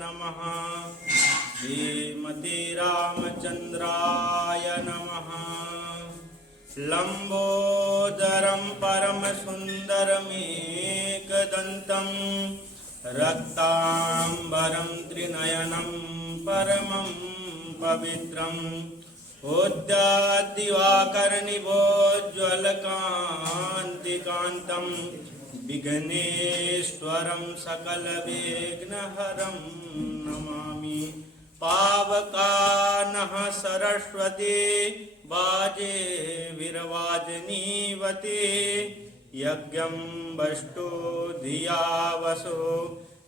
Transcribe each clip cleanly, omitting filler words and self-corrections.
नमः। श्रीमते रामचन्द्राय नमः। लंबोदरं परमसुन्दरमेकदन्तं रक्ताम्बरं त्रिनयनं परमं पवित्रम् उद्याद्दिवाकरनिभोज्ज्वलकान्तिकान्तं विघ्नेश्वरं सकलविघ्नहरं नमामि। पावकानः सरस्वती वाजे विरवाजनीवती यज्ञं वष्टो धिया वसो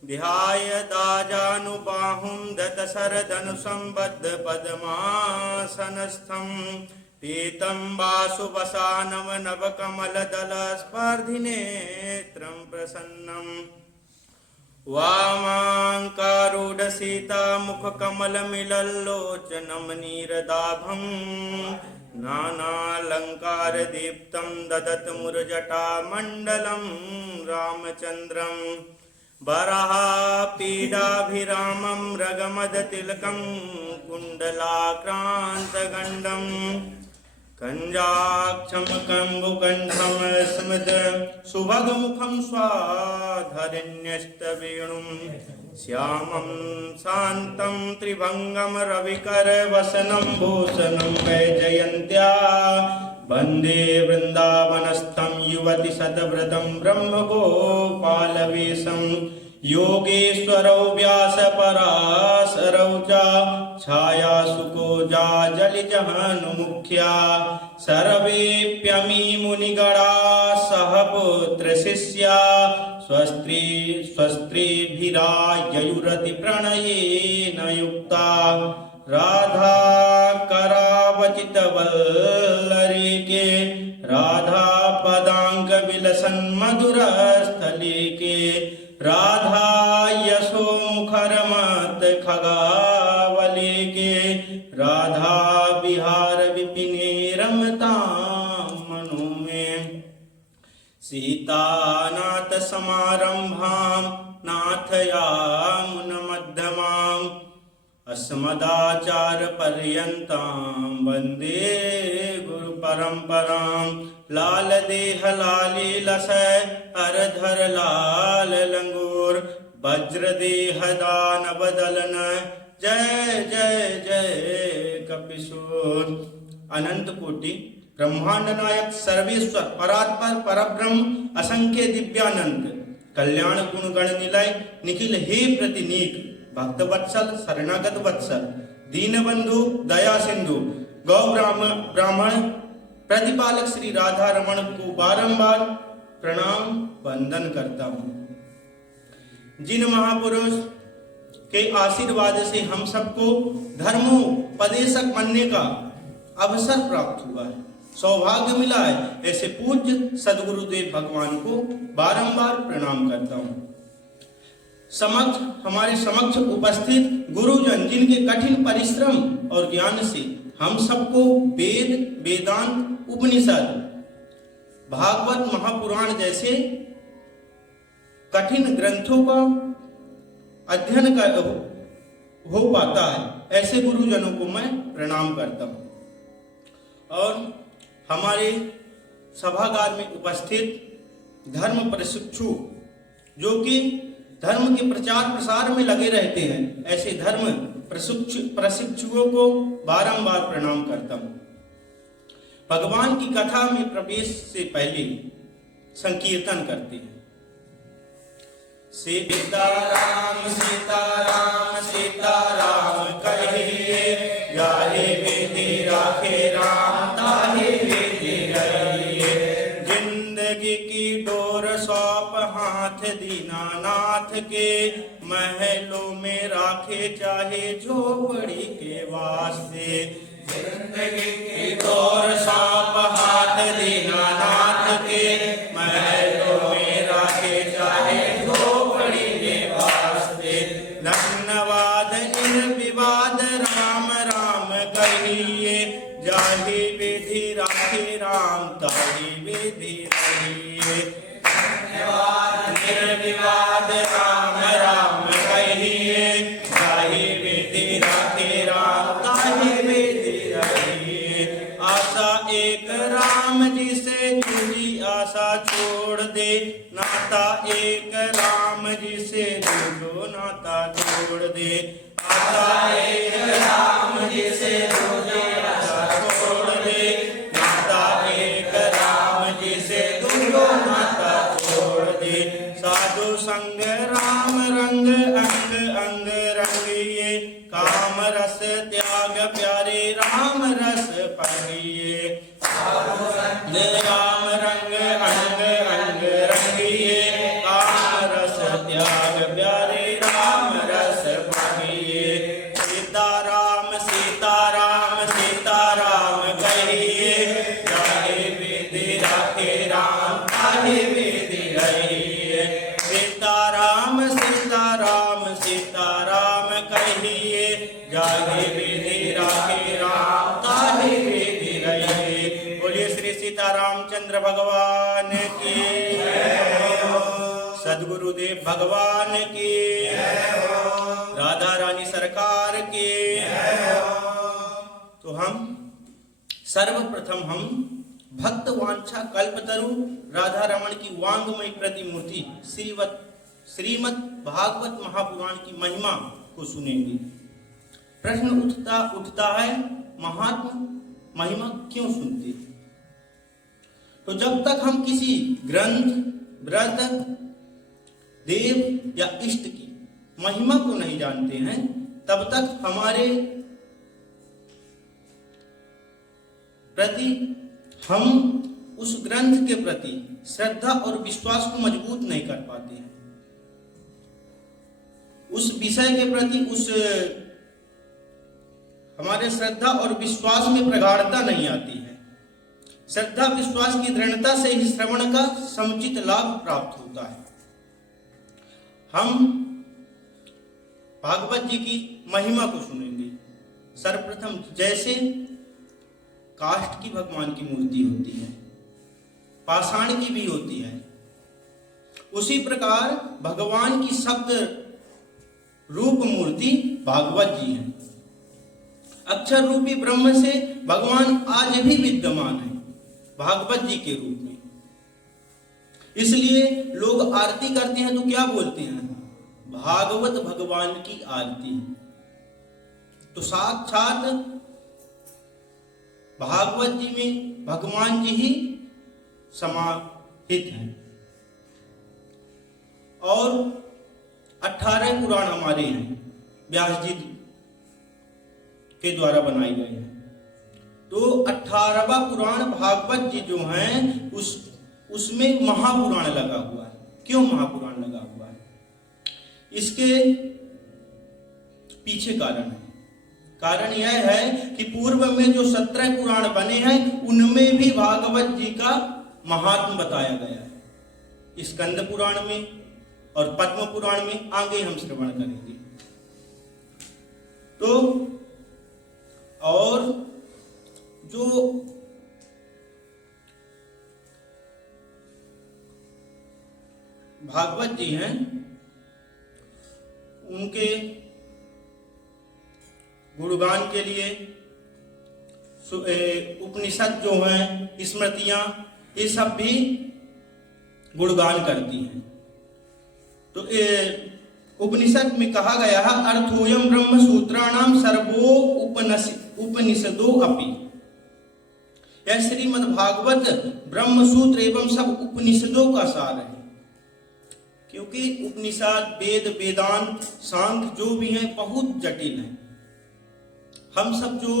ध्याय दाजानुबाहुं दतशरधनुसंबद्धपद्मासनस्थं पीतं वासुवसानवनवकमलदलस्पर्धिनेत्रं प्रसन्नं वामाङ्कारूढसीतामुखकमलमिलल्लोचनं नीरदाभं नानालङ्कारदीप्तं ददतमुरजटामण्डलं रामचन्द्रं वराहपीडाभिरामं रगमदतिलकं कुण्डलाक्रान्तगण्डं कञ्जाक्षं कम्बुकण्ठं स्मित सुभगमुखं स्वाधरिण्यस्तवेणुं श्यामं शान्तं त्रिभङ्गं रविकरवसनं भूषणं वैजयन्त्या वन्दे वृन्दावनस्थं युवति शतव्रतं ब्रह्मगोपालवेशं योगेश्वरौ व्यासपराशरौ च छायासुकोजा जलिजहनुमुख्या सर्वेऽप्यमी मुनिगणा सह पुत्रशिष्या स्वस्त्रीभिराययुरतिप्रणयेन युक्ता राधा करावचितवल्लरीके राधा पदाङ्कविलसन्मधुरस्थलीके राधा यशोमुखरमत्खगावलीके राधा विहार विपिने रमतां मनो मे। सीतानाथ समारंभां नाथयामुनमध्यमाम् अस्मदाचार्यपर्यन्तां वन्दे गुरुपरम्परां। लाल देह लाली लसै हरधर लाल लंगूर वज्र देह दानव दलन जय जय जय कपिसूर। अनंत कोटि ब्रह्मांड नायक सर्वेश्वर परात्पर परब्रह्म असंख्य दिव्यानंद कल्याण गुण गण निलय निखिल हे प्रतिनीक भक्त वत्सल शरणागत वत्सल दीनबंधु दया सिंधु गौ ब्राह्मण प्रतिपालक श्री राधा रमण को बारंबार प्रणाम वंदन करता हूँ। जिन महापुरुष के आशीर्वाद से हम सबको धर्मोपदेशक बनने का अवसर प्राप्त हुआ है, सौभाग्य मिला है, ऐसे पूज्य सदगुरुदेव भगवान को बारंबार प्रणाम करता हूँ। हमारे समक्ष उपस्थित गुरुजन जिनके कठिन परिश्रम और ज्ञान से हम सबको वेद वेदांत उपनिषद भागवत महापुराण जैसे कठिन ग्रंथों का अध्ययन हो पाता है, ऐसे गुरुजनों को मैं प्रणाम करता हूँ। और हमारे सभागार में उपस्थित धर्म प्रशिक्षु जो कि धर्म के प्रचार प्रसार में लगे रहते हैं, ऐसे धर्म प्रशिक्षुओं को बारंबार प्रणाम करता हूँ। भगवान की कथा में प्रवेश से पहले संकीर्तन करते हैं। सीताराम सीताराम सीताराम कहिए, जाहे विधि राखे राम ताहे विधि रहिए। जिंदगी की डोर सौंप हाथ दीनानाथ के, महलों में राखे चाहे झोपड़ी के वास्ते। जिंदगी की डोर सौंप हाथ दीनानाथ के, महलों में राखे चाहे झोपड़ी के वास्ते। धन्यवाद निर्विवाद राम राम कहिए, जाहि विधि राखे राम ताहि विधि रहिए। धन्यवाद निर्विवाद राम राम कहिए, जो नाता तोड़ दे। आता एक राम जिसे तुझे आशा छोड़ दे, नाता एक राम जिसे तुझो नाता तोड़ दे। साधु संग राम रंग अंग अंग रंगिए, काम रस त्याग प्यारे राम रस पाइए। राम रंग अंग अंग रंगिए, काम रस त्याग प्यारे राम रस पाइए। सीताराम सीताराम सीताराम कहिए, जाहे वेद राखे राम ताहे वेद रहिए। सीताराम सीताराम सीताराम कहिए, जाहे वेद राखे राम ताहे वेद रहिए। बोलिए श्री सीतारामचंद्र भगवान की, सद्गुरुदेव भगवान की, राधा रानी सरकार की। तो हम सर्वप्रथम हम भक्त वांछा कल्पतरु राधा रमण की वांगमयी प्रतिमूर्ति श्रीमद् भागवत महापुराण की महिमा को सुनेंगे। प्रश्न उठता है, महात्मा महिमा क्यों सुनते हैं? तो जब तक हम किसी ग्रंथ, व्रत, देव या इष्ट की महिमा को नहीं जानते हैं, तब तक हमारे प्रति हम उस ग्रंथ के प्रति श्रद्धा और विश्वास को मजबूत नहीं कर पाते हैं। उस विषय के प्रति उस हमारे श्रद्धा और विश्वास में प्रगाढ़ता नहीं आती है। श्रद्धा विश्वास की दृढ़ता से ही श्रवण का समुचित लाभ प्राप्त होता है। हम भागवत जी की महिमा को सुनेंगे। सर्वप्रथम जैसे काष्ठ की भगवान की मूर्ति होती है, पाषाण की भी होती है, उसी प्रकार भगवान की शब्द रूप मूर्ति भागवत जी है। अक्षर रूपी ब्रह्म से भगवान आज भी विद्यमान है भागवत जी के रूप में। इसलिए लोग आरती करते हैं तो क्या बोलते हैं? भागवत भगवान की आरती। तो साक्षात भागवत जी में भगवान जी ही समाहित हैं। और 18 पुराण हमारे हैं, व्यास जी के द्वारा बनाए गए हैं। तो 18वां पुराण भागवत जी जो हैं उसमें महापुराण लगा हुआ है। क्यों महापुराण लगा हुआ है? इसके पीछे कारण है। कारण यह है कि पूर्व में जो 17 पुराण बने हैं उनमें भी भागवत जी का महात्म बताया गया है। स्कंद पुराण में और पद्म पुराण में आगे हम श्रवण करेंगे। तो और जो भागवत जी हैं उनके गुणगान के लिए उपनिषद जो हैं, स्मृतियां, ये सब भी गुणगान करती हैं। तो उपनिषद में कहा गया है, अर्थोयम ब्रह्म सूत्राणाम सर्वो उपनिषदो अपि। यह श्रीमद् भागवत ब्रह्म सूत्र एवं सब उपनिषदों का सार है। क्योंकि उपनिषद, वेद, वेदांत, सांख्य जो भी हैं बहुत जटिल हैं। हम सब जो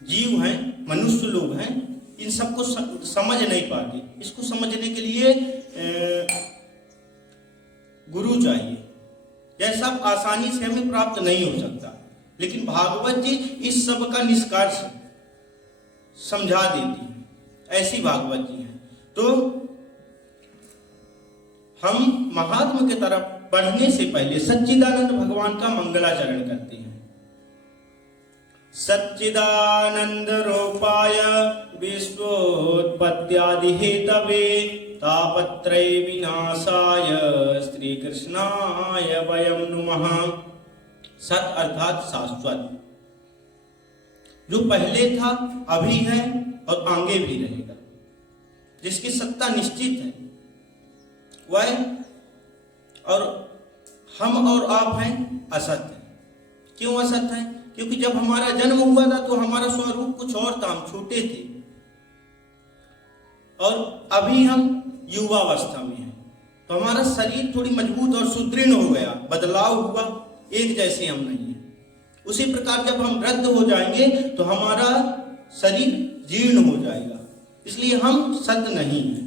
जीव हैं, मनुष्य लोग हैं, इन सबको समझ नहीं पाते। इसको समझने के लिए गुरु चाहिए। यह सब आसानी से हमें प्राप्त नहीं हो सकता। लेकिन भागवत जी इस सब का निष्कर्ष समझा देती है। ऐसी भागवत जी हैं। तो हम महात्मा की तरफ बढ़ने से पहले सच्चिदानंद भगवान का मंगलाचरण करते हैं। सच्चिदानंद रूपाय विश्वोत्पत्त्यादि हेतवे तापत्रय विनाशाय श्री कृष्णाय वयं नुमः। सत अर्थात शाश्वत, जो पहले था, अभी है और आगे भी रहेगा, जिसकी सत्ता निश्चित है, वह और हम और आप हैं असत हैं। क्यों असत हैं? क्योंकि जब हमारा जन्म हुआ था तो हमारा स्वरूप कुछ और था, हम छोटे थे, और अभी हम युवावस्था में हैं, तो हमारा शरीर थोड़ी मजबूत और सुदृढ़ हो गया, बदलाव हुआ, एक जैसे हम नहीं हैं। उसी प्रकार जब हम वृद्ध हो जाएंगे तो हमारा शरीर जीर्ण हो जाएगा, इसलिए हम सत नहीं हैं।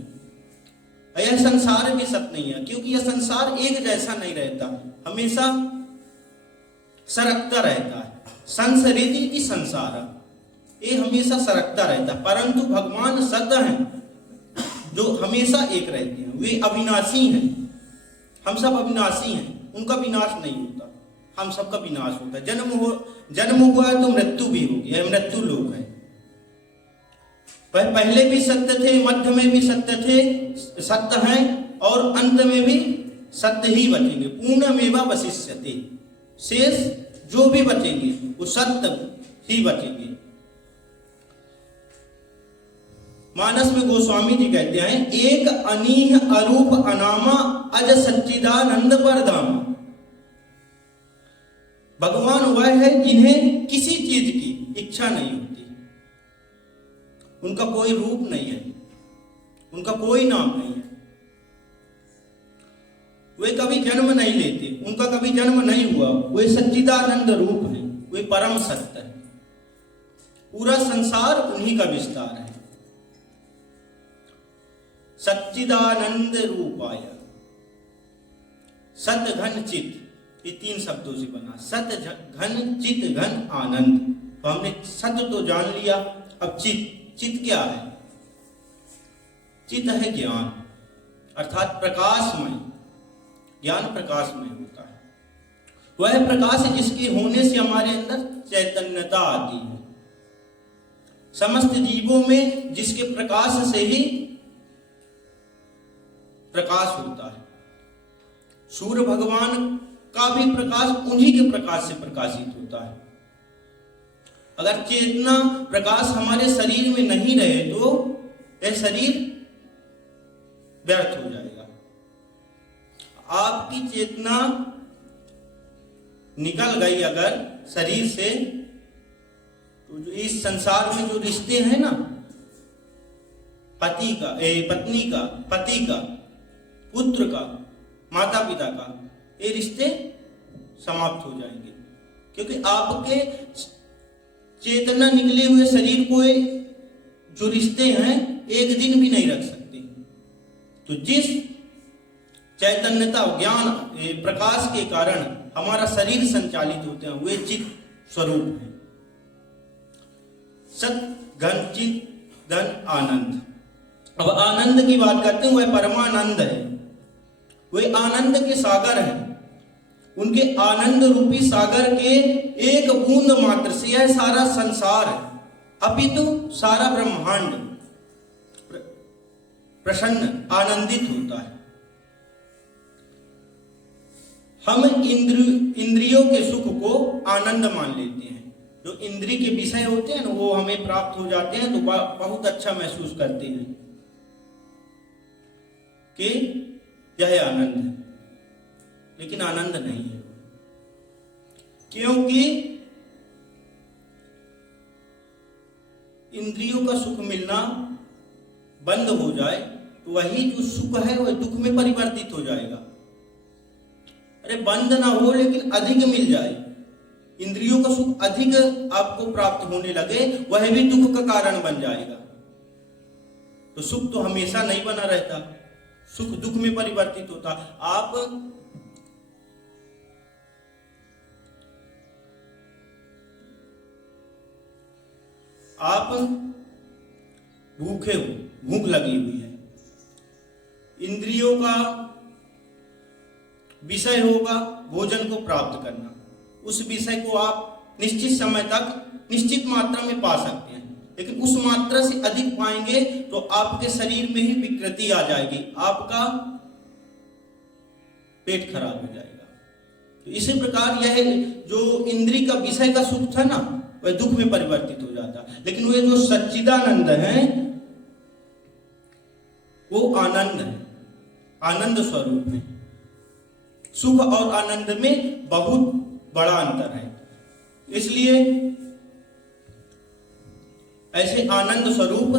यह संसार भी सत नहीं है, क्योंकि यह संसार एक जैसा नहीं रहता, हमेशा सरकता रहता है। संसरेति की संसार, ये हमेशा सरकता रहता है। परंतु भगवान सत हैं, जो हमेशा एक रहते हैं, वे अविनाशी हैं। हम सब अविनाशी हैं, उनका विनाश नहीं होता, हम सबका विनाश होता है। जन्म हुआ है तो मृत्यु भी होगी, यह मृत्यु लोक है। वह पहले भी सत्य थे, मध्य में भी सत्य थे, सत्य हैं, और अंत में भी सत्य ही बचेंगे। पूर्णमेवा वशिष्यते, शेष जो भी बचेंगे वो सत्य ही बचेंगे। मानस में गोस्वामी जी कहते हैं, एक अनीह अरूप अनामा अज सच्चिदानंद परधाम। भगवान वह है जिन्हें किसी चीज की इच्छा नहीं होती, उनका कोई रूप नहीं है, उनका कोई नाम नहीं है, वे कभी जन्म नहीं लेते, उनका कभी जन्म नहीं हुआ, वे सच्चिदानंद रूप है, वे परम सत्य है। पूरा संसार उन्हीं का विस्तार है। सच्चिदानंद रूपाय, सत घन चित, ये 3 शब्दों से बना, सत घन चित घन आनंद। तो हमने सत्य तो जान लिया, अब चित क्या है? चित है ज्ञान, अर्थात प्रकाशमय। ज्ञान प्रकाशमय होता है, वह प्रकाश है जिसके होने से हमारे अंदर चैतन्यता आती है। समस्त जीवों में जिसके प्रकाश से ही प्रकाश होता है। सूर्य भगवान का भी प्रकाश उन्हीं के प्रकाश से प्रकाशित होता है। अगर चेतना प्रकाश हमारे शरीर में नहीं रहे तो यह शरीर व्यर्थ हो जाएगा। आपकी चेतना निकल गई अगर शरीर से, तो जो इस संसार में जो रिश्ते हैं ना, पति का, पत्नी का, पति का, पुत्र का, माता पिता का, ये रिश्ते समाप्त हो जाएंगे। क्योंकि आपके चेतना निकले हुए शरीर को जो रिश्ते हैं एक दिन भी नहीं रख सकते। तो जिस चैतन्यता, ज्ञान, प्रकाश के कारण हमारा शरीर संचालित होते हैं, वे चित स्वरूप है। सत घन चित घन आनंद। अब आनंद की बात करते हैं, वह परमानंद है, वे आनंद के सागर हैं। उनके आनंद रूपी सागर के एक बूंद मात्र से यह सारा संसार है, अपितु सारा ब्रह्मांड प्रसन्न आनंदित होता है। हम इंद्रियों के सुख को आनंद मान लेते हैं। जो इंद्रिय के विषय होते हैं ना, वो हमें प्राप्त हो जाते हैं तो बहुत अच्छा महसूस करते हैं कि यह आनंद है, लेकिन आनंद नहीं है। क्योंकि इंद्रियों का सुख मिलना बंद हो जाए तो वही जो सुख है वह दुख में परिवर्तित हो जाएगा। अरे बंद ना हो लेकिन अधिक मिल जाए, इंद्रियों का सुख अधिक आपको प्राप्त होने लगे, वह भी दुख का कारण बन जाएगा। तो सुख तो हमेशा नहीं बना रहता, सुख दुख में परिवर्तित होता। आप भूखे हो, भूख लगी हुई है, इंद्रियों का विषय होगा भोजन को प्राप्त करना। उस विषय को आप निश्चित समय तक निश्चित मात्रा में पा सकते हैं, लेकिन उस मात्रा से अधिक पाएंगे तो आपके शरीर में ही विकृति आ जाएगी, आपका पेट खराब हो जाएगा। तो इसी प्रकार यह जो इंद्रिय का विषय का सुख था ना, वह दुख में परिवर्तित हो जाता। लेकिन वे जो सच्चिदानंद है वो आनंद है, आनंद स्वरूप है। सुख और आनंद में बहुत बड़ा अंतर है। इसलिए ऐसे आनंद स्वरूप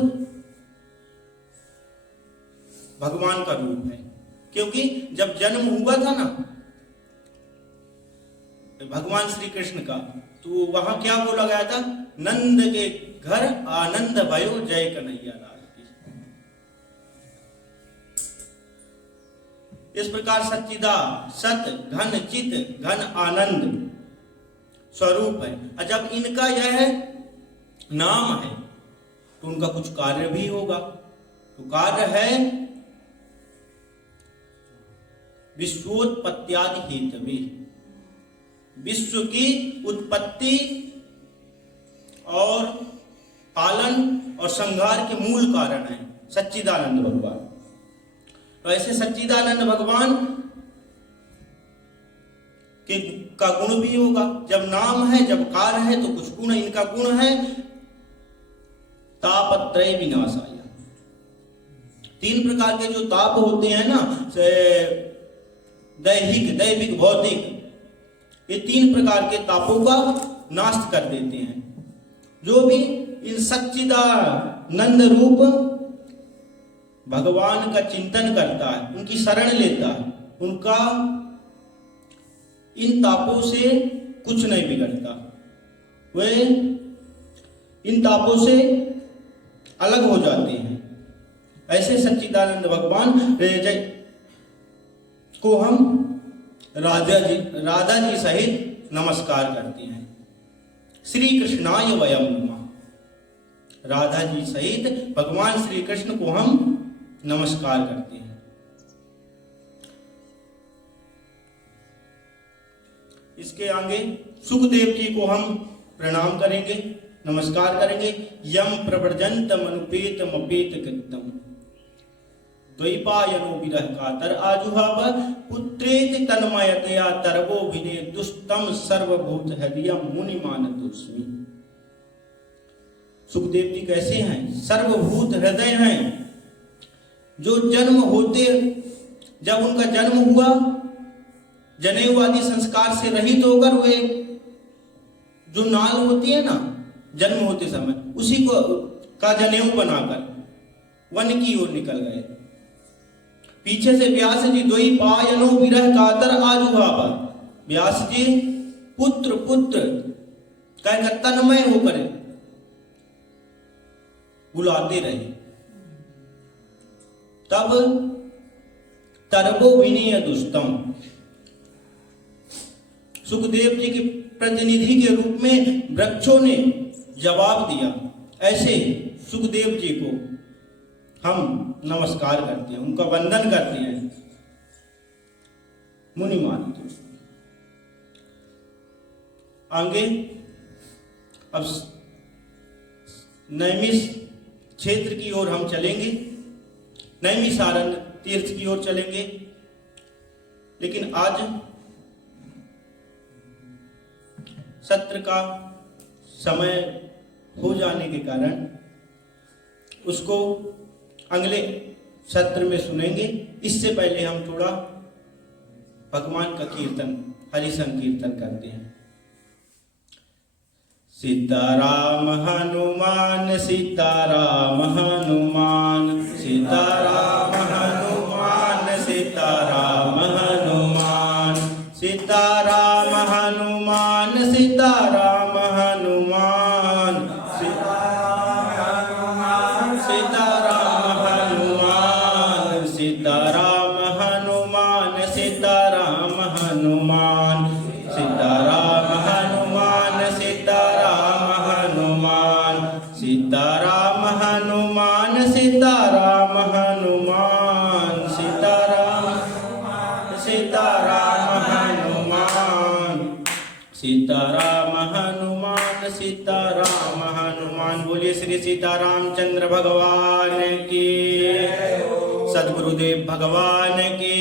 भगवान का रूप है। क्योंकि जब जन्म हुआ था ना भगवान श्री कृष्ण का, तो वहां क्या बोला गया था, नंद के घर आनंद भयो जय कन्हैया लाल की। इस प्रकार सच्चिदा सत घन चित घन आनंद स्वरूप है। और जब इनका यह नाम है तो उनका कुछ कार्य भी होगा। तो कार्य है विश्वोत्पत्त्यादि हेतवे, विश्व की उत्पत्ति और पालन और संहार के मूल कारण है सच्चिदानंद भगवान। तो ऐसे सच्चिदानंद भगवान के का गुण भी होगा। जब नाम है, जब कार्य है, तो कुछ गुण, इनका गुण है तापत्रय विनाशाय। 3 प्रकार के जो ताप होते हैं ना, दैहिक, दैविक, भौतिक, ये 3 प्रकार के तापों का नाश कर देते हैं। जो भी इन सच्चिदानंद रूप भगवान का चिंतन करता है, उनकी शरण लेता है, उनका इन तापों से कुछ नहीं बिगड़ता। वे इन तापों से अलग हो जाते हैं। ऐसे सच्चिदानंद भगवान को हम राधा जी सहित नमस्कार करते हैं। श्री कृष्णाय वयं नमः। राधा जी सहित भगवान श्री कृष्ण को हम नमस्कार करते हैं। इसके आगे सुखदेव जी को हम प्रणाम करेंगे, नमस्कार करेंगे। यम प्रव्रजंतम अनुपेतम अपेत कृतम द्वैपायनो विरह कातर आजुहाव पुत्रेति तन्मयतया तरवो विने दुष्टम सर्वभूत हृदयम मुनिमान दुष्मि। सुखदेव जी कैसे हैं? सर्वभूत हृदय हैं। जो जन्म होते, जब उनका जन्म हुआ, जनेऊ संस्कार से रहित होकर वे जो नाल होती है ना जन्म होते समय, उसी को का जनेऊ बनाकर वन की ओर निकल गए। पीछे से व्यास जी द्वैपायनो विरह कातर आजुहावा, व्यास जी पुत्र पुत्र कहकर तन्मय होकर बुलाते रहे। तब तरबो विनय दुष्टम, सुखदेव जी के प्रतिनिधि के रूप में वृक्षों ने जवाब दिया। ऐसे सुखदेव जी को हम नमस्कार करते हैं, उनका वंदन करते हैं। मुनिमान आगे अब नैमिष क्षेत्र की ओर हम चलेंगे, नैमिषारण्य तीर्थ की ओर चलेंगे। लेकिन आज सत्र का समय हो जाने के कारण उसको अगले सत्र में सुनेंगे। इससे पहले हम थोड़ा भगवान का कीर्तन, हरि संकीर्तन करते हैं। सीताराम हनुमान सीताराम हनुमान सीताराम हनुमान सीताराम हनुमान सीताराम हनुमान सीताराम हनुमान सीताराम हनुमान सीताराम हनुमान सीताराम हनुमान सीताराम हनुमान सीताराम हनुमान सीताराम हनुमान सीताराम हनुमान सीताराम सीताराम हनुमान सीताराम हनुमान सीताराम हनुमान। बोलिए श्री सीतारामचंद्र भगवान की, सद्गुरुदेव भगवान की।